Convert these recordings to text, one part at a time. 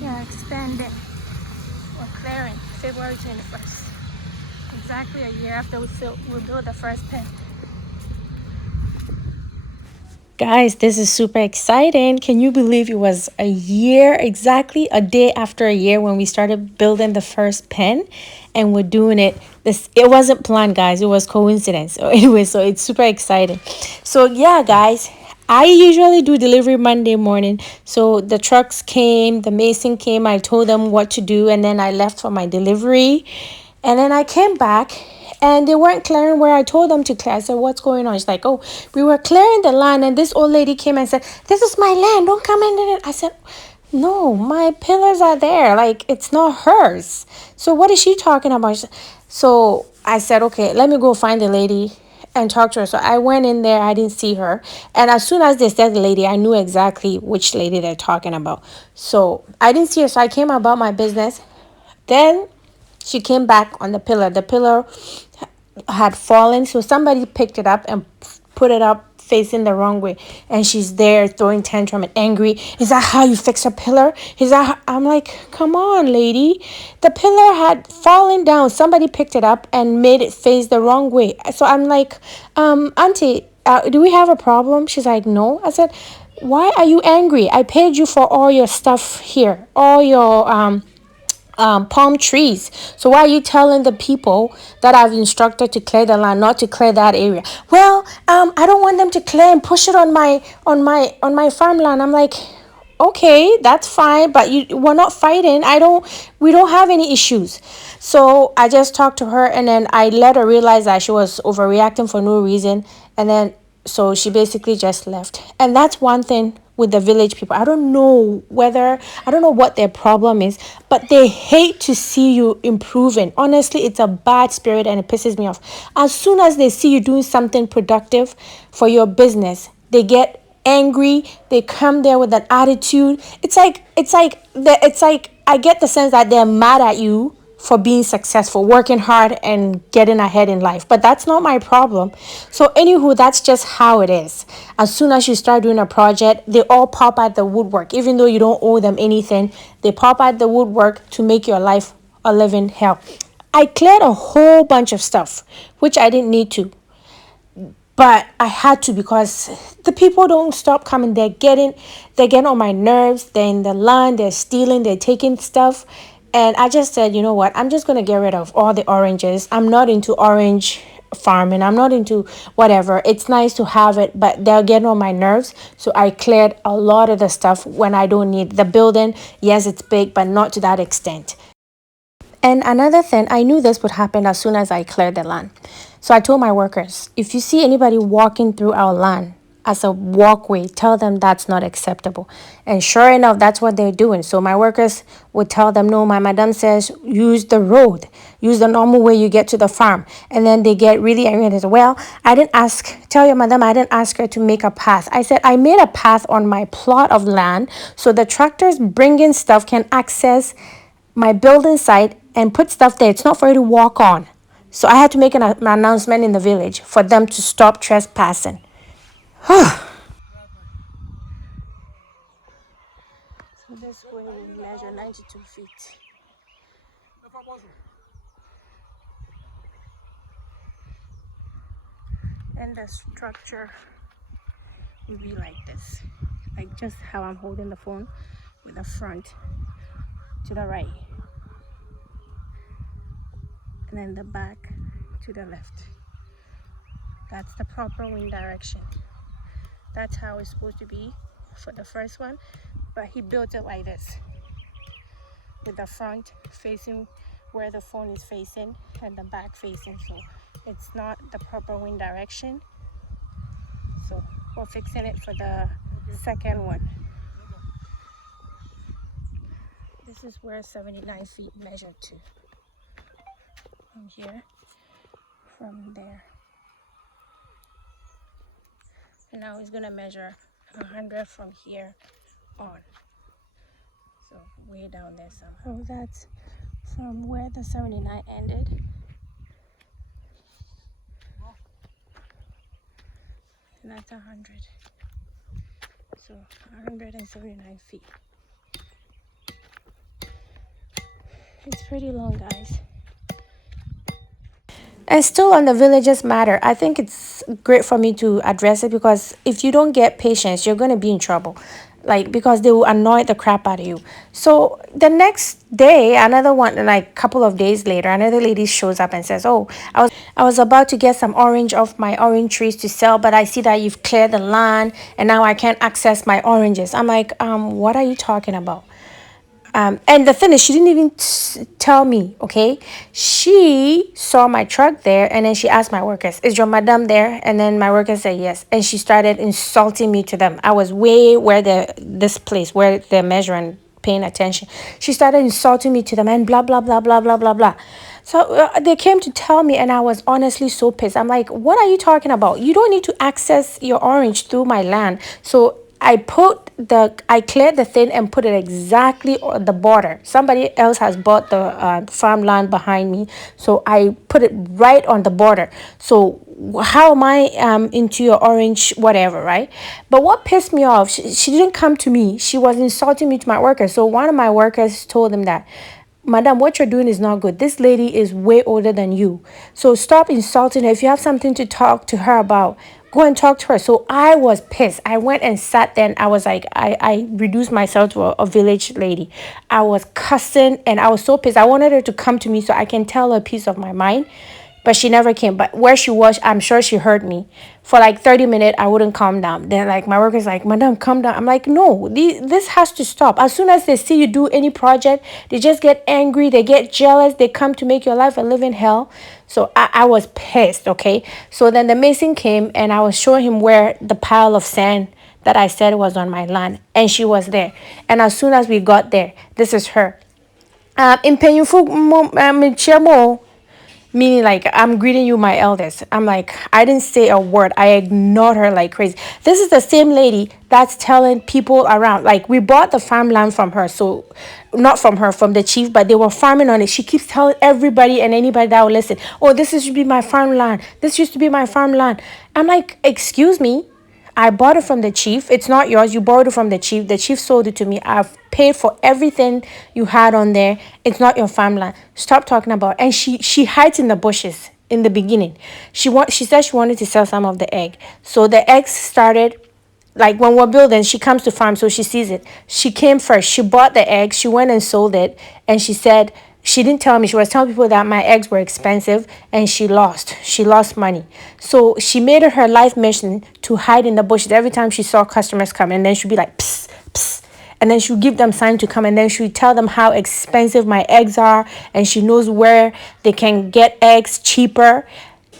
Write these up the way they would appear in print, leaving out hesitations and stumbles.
Yeah, extended or clearing February 21st. Exactly a year after we built the first pen. Guys, this is super exciting. Can you believe it was a year, exactly a day after a year when we started building the first pen, and we're doing it. It wasn't planned, guys. It was coincidence. So anyway, so it's super exciting. So yeah, guys, I usually do delivery Monday morning. So the trucks came, the mason came, I told them what to do, and then I left for my delivery. And then I came back and they weren't clearing where I told them to clear. I said, what's going on? She's like, oh, we were clearing the land and this old lady came and said, this is my land. Don't come in it. I said, no, my pillars are there. Like, it's not hers. So what is she talking about? So I said, okay, let me go find the lady and talk to her. So I went in there. I didn't see her. And as soon as they said the lady, I knew exactly which lady they're talking about. So I didn't see her. So I came about my business. Then she came back on the pillar. The pillar had fallen, so somebody picked it up and put it up facing the wrong way. And she's there throwing tantrum and angry. Is that how you fix a pillar? I'm like, come on, lady. The pillar had fallen down. Somebody picked it up and made it face the wrong way. So I'm like, auntie, do we have a problem? She's like, no. I said, why are you angry? I paid you for all your stuff here, all your palm trees. So why are you telling the people that I've instructed to clear the land not to clear that area? Well, I don't want them to clear and push it on my farmland. I'm like, okay, that's fine, but we're not fighting. We don't have any issues. So I just talked to her and then I let her realize that she was overreacting for no reason. And then so she basically just left. And that's one thing with the village people. I don't know what their problem is, but they hate to see you improving. Honestly, it's a bad spirit and it pisses me off. As soon as they see you doing something productive for your business, they get angry. They come there with an attitude. It's like I get the sense that they're mad at you for being successful, working hard and getting ahead in life. But that's not my problem. So anywho, that's just how it is. As soon as you start doing a project, they all pop out the woodwork. Even though you don't owe them anything, they pop out the woodwork to make your life a living hell. I cleared a whole bunch of stuff, which I didn't need to. But I had to because the people don't stop coming. They're getting on my nerves. They're in the land, they're stealing, they're taking stuff. And I just said, you know what? I'm just gonna get rid of all the oranges. I'm not into orange farming. I'm not into whatever. It's nice to have it, but they're getting on my nerves. So I cleared a lot of the stuff when I don't need the building. Yes, it's big, but not to that extent. And another thing, I knew this would happen as soon as I cleared the land. So I told my workers, if you see anybody walking through our land as a walkway, tell them that's not acceptable. And sure enough, that's what they're doing. So my workers would tell them, no, my madam says, use the road, use the normal way you get to the farm. And then they get really angry and they say, well, tell your madam, I didn't ask her to make a path. I said, I made a path on my plot of land so the tractors bringing stuff can access my building site and put stuff there. It's not for you to walk on. So I had to make an announcement in the village for them to stop trespassing. So this way we measure 92 feet. And the structure will be like this. Like just how I'm holding the phone with the front to the right. And then the back to the left. That's the proper wind direction. That's how it's supposed to be for the first one. But he built it like this, with the front facing where the phone is facing and the back facing, so it's not the proper wind direction. So we're fixing it for the second one. This is where 79 feet measured to, from here, from there. And now he's gonna measure 100 from here on, so way down there somehow. That's from where the 79 ended. And that's 100. So 179 feet. It's pretty long, guys. And still on the villages matter, I think it's great for me to address it because if you don't get patience, you're going to be in trouble. Like, because they will annoy the crap out of you. So the next day, another one, like couple of days later, another lady shows up and says, "Oh, I was about to get some orange off my orange trees to sell, but I see that you've cleared the land and now I can't access my oranges." I'm like, what are you talking about? And the thing is, she didn't even tell me, okay? She saw my truck there and then she asked my workers, "Is your madam there?" And then my workers said yes. And she started insulting me to them. I was way where this place where they're measuring, paying attention. She started insulting me to them and blah, blah, blah, blah, blah, blah, blah. So they came to tell me, and I was honestly so pissed. I'm like, what are you talking about? You don't need to access your orange through my land. So I cleared the thing and put it exactly on the border. Somebody else has bought the farmland behind me, so I put it right on the border. So how am I into your orange whatever, right? But what pissed me off, she didn't come to me. She was insulting me to my workers. So one of my workers told them that, "Madam, what you're doing is not good. This lady is way older than you. So stop insulting her. If you have something to talk to her about, go and talk to her." So I was pissed. I went and sat there and I was like, I reduced myself to a village lady. I was cussing and I was so pissed. I wanted her to come to me so I can tell her a piece of my mind. But she never came. But where she was, I'm sure she heard me. For like 30 minutes, I wouldn't calm down. Then like my worker's like, "Madam, calm down." I'm like, no, this has to stop. As soon as they see you do any project, they just get angry. They get jealous. They come to make your life a living hell. So I was pissed, okay? So then the mason came and I was showing him where the pile of sand that I said was on my land. And she was there. And as soon as we got there, this is her. In meaning like, "I'm greeting you, my eldest." I'm like, I didn't say a word. I ignored her like crazy. This is the same lady that's telling people around, like, we bought the farmland from her. So not from her, from the chief, but they were farming on it. She keeps telling everybody and anybody that will listen, "Oh, this used to be my farmland. This used to be my farmland." I'm like, excuse me, I bought it from the chief. It's not yours. You borrowed it from the chief. The chief sold it to me. I've paid for everything you had on there. It's not your farmland. Stop talking about it. And she hides in the bushes in the beginning. She said she wanted to sell some of the egg. So the eggs started, like when we're building, she comes to farm, so she sees it. She came first. She bought the eggs. She went and sold it. And she said, she didn't tell me. She was telling people that my eggs were expensive and she lost. She lost money. So she made it her life mission to hide in the bushes every time she saw customers come. And then she'd be like, "Psst, psst." And then she'd give them sign to come. And then she'd tell them how expensive my eggs are. And she knows where they can get eggs cheaper.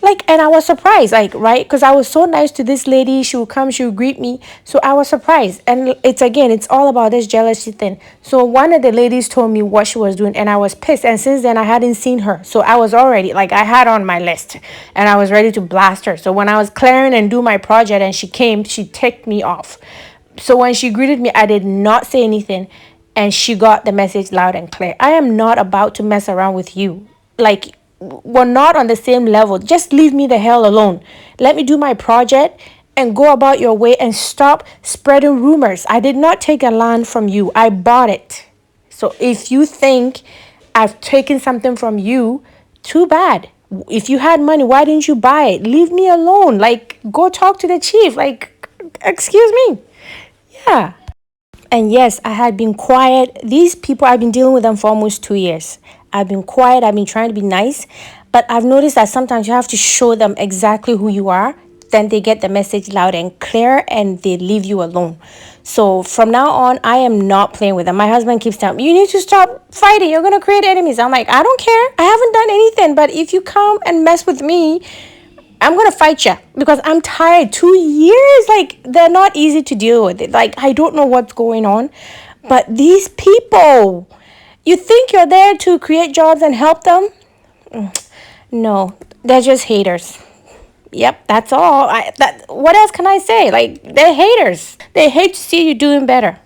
Like, and I was surprised, like, right? Because I was so nice to this lady. She would come, she would greet me. So I was surprised. And it's all about this jealousy thing. So one of the ladies told me what she was doing, and I was pissed. And since then, I hadn't seen her. So I was already, like, I had on my list, and I was ready to blast her. So when I was clearing and do my project and she came, she ticked me off. So when she greeted me, I did not say anything. And she got the message loud and clear. I am not about to mess around with you. Like, we're not on the same level. Just leave me the hell alone. Let me do my project and go about your way and stop spreading rumors. I did not take a land from you. I bought it. So if you think I've taken something from you, too bad. If you had money, why didn't you buy it? Leave me alone. Like, go talk to the chief. Like, excuse me. Yeah. And yes, I had been quiet. These people, I've been dealing with them for almost 2 years. I've been quiet. I've been trying to be nice. But I've noticed that sometimes you have to show them exactly who you are. Then they get the message loud and clear and they leave you alone. So from now on, I am not playing with them. My husband keeps telling me, "You need to stop fighting. You're going to create enemies." I'm like, I don't care. I haven't done anything. But if you come and mess with me, I'm gonna fight you because I'm tired. 2 years, like, they're not easy to deal with. Like, I don't know what's going on, but these people, you think you're there to create jobs and help them? No, they're just haters. Yep, that's all. What else can I say? Like, they're haters. They hate to see you doing better.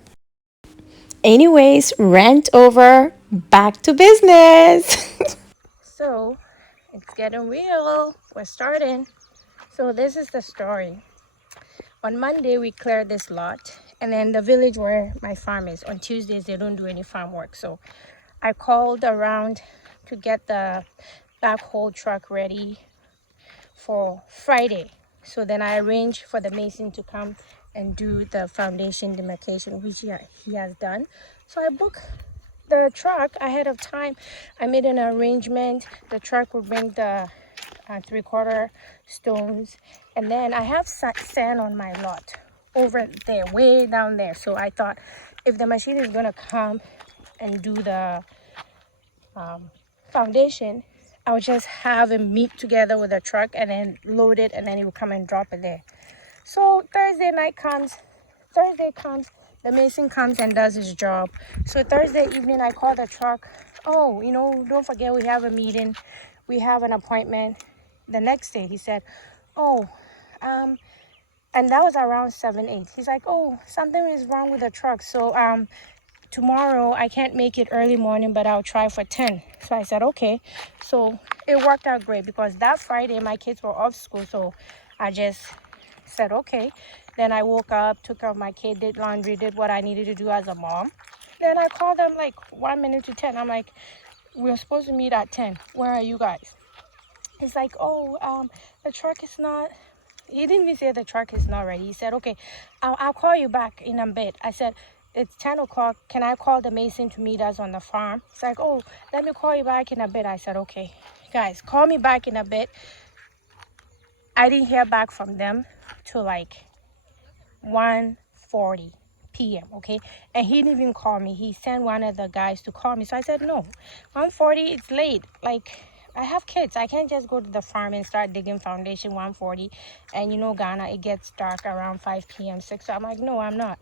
Anyways, rant over. Back to business. So, it's getting real. We're starting. So this is the story. On Monday, we cleared this lot. And then the village where my farm is, on Tuesdays, they don't do any farm work. So I called around to get the backhoe truck ready for Friday. So then I arranged for the mason to come and do the foundation demarcation, which he has done. So I booked the truck ahead of time. I made an arrangement. The truck will bring the 3/4 stones, and then I have sand on my lot over there, way down there. So I thought if the machine is gonna come and do the foundation, I would just have him meet together with the truck and then load it, and then he will come and drop it there. So Thursday comes, the mason comes and does his job. So Thursday evening, I call the truck. Oh, don't forget we have a meeting. We have an appointment. The next day, he said, oh, and that was around 7, 8. He's like, oh, something is wrong with the truck. So tomorrow I can't make it early morning, but I'll try for 10. So I said, okay. So it worked out great because that Friday my kids were off school. So I just said, okay. Then I woke up, took care of my kid, did laundry, did what I needed to do as a mom. Then I called them like 1 minute to 10. I'm like, we're supposed to meet at 10. Where are you guys? It's like, oh, the truck is not. He didn't even say the truck is not ready. He said, okay, I'll call you back in a bit. I said, it's 10 o'clock. Can I call the mason to meet us on the farm? It's like, oh, let me call you back in a bit. I said, okay. Guys, call me back in a bit. I didn't hear back from them till like 1:40 p.m. okay, and he didn't even call me. He sent one of the guys to call me. So I said, no, 1:40, it's late. Like, I have kids. I can't just go to the farm and start digging foundation 1:40. And Ghana, it gets dark around 5 p.m. 6. So I'm like, no, I'm not.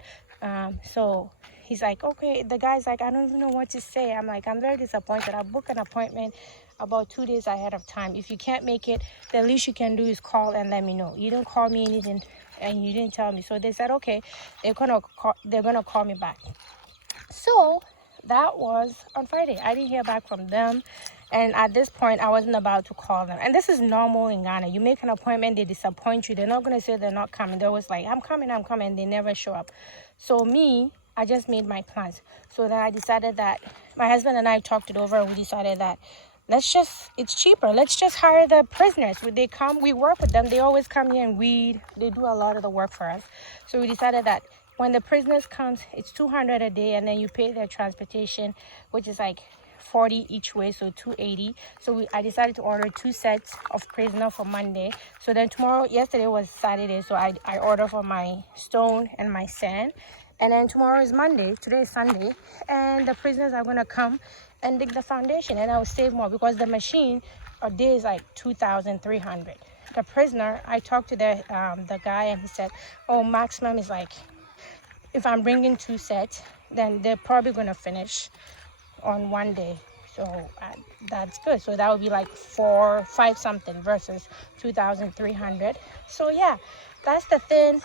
So he's like, okay. The guy's like, I don't even know what to say. I'm like, I'm very disappointed. I booked an appointment about 2 days ahead of time. If you can't make it, the least you can do is call and let me know. You didn't call me anything and you didn't tell me. So they said, okay, they're gonna call me back. So that was on Friday. I didn't hear back from them. And at this point, I wasn't about to call them. And this is normal in Ghana. You make an appointment, they disappoint you. They're not going to say they're not coming. They're always like, I'm coming. They never show up. So I just made my plans. So then I decided that my husband and I talked it over, and we decided that it's cheaper. Let's just hire the prisoners. When they come, we work with them. They always come here and weed. They do a lot of the work for us. So we decided that when the prisoners comes, it's $200 a day, and then you pay their transportation, which is like 40 each way, so 280. So I decided to order 2 sets of prisoner for Monday. So then yesterday was Saturday, so I ordered for my stone and my sand. And then tomorrow is Monday, today is Sunday, and the prisoners are gonna come and dig the foundation, and I'll save more because the machine a day is like 2,300. The prisoner, I talked to the guy, and he said, oh, maximum is like, if I'm bringing 2 sets, then they're probably gonna finish on one day. So that's good. So that would be like 4, 5 something versus 2,300. So yeah, that's the thing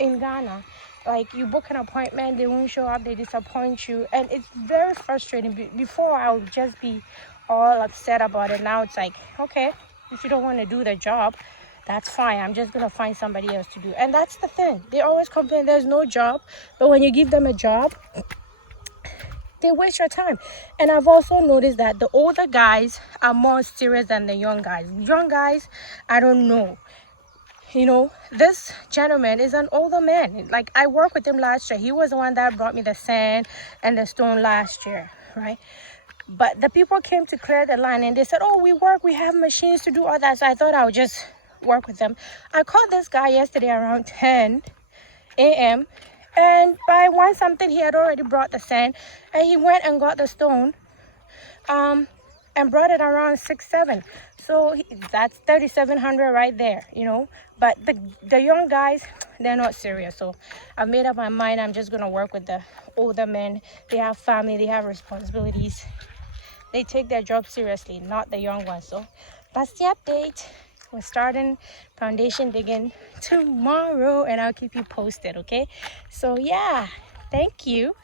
in Ghana. Like, you book an appointment, they won't show up, they disappoint you, and it's very frustrating. Before I would just be all upset about it. Now it's like, okay, if you don't want to do the job, that's fine. I'm just gonna find somebody else to do. And that's the thing. They always complain there's no job, but when you give them a job, they waste your time. And I've also noticed that the older guys are more serious than the young guys. Young guys, I don't know. This gentleman is an older man. Like, I worked with him last year. He was the one that brought me the sand and the stone last year, right? But the people came to clear the line, and they said, oh, we have machines to do all that. So I thought I would just work with them. I called this guy yesterday around 10 a.m. And by 1 something, he had already brought the sand, and he went and got the stone, and brought it around 6, 7. So that's 3,700 right there, But the young guys, they're not serious. So I've made up my mind. I'm just gonna work with the older men. They have family, they have responsibilities. They take their job seriously, not the young ones. So that's the update. We're starting foundation digging tomorrow, and I'll keep you posted, okay? So yeah, thank you.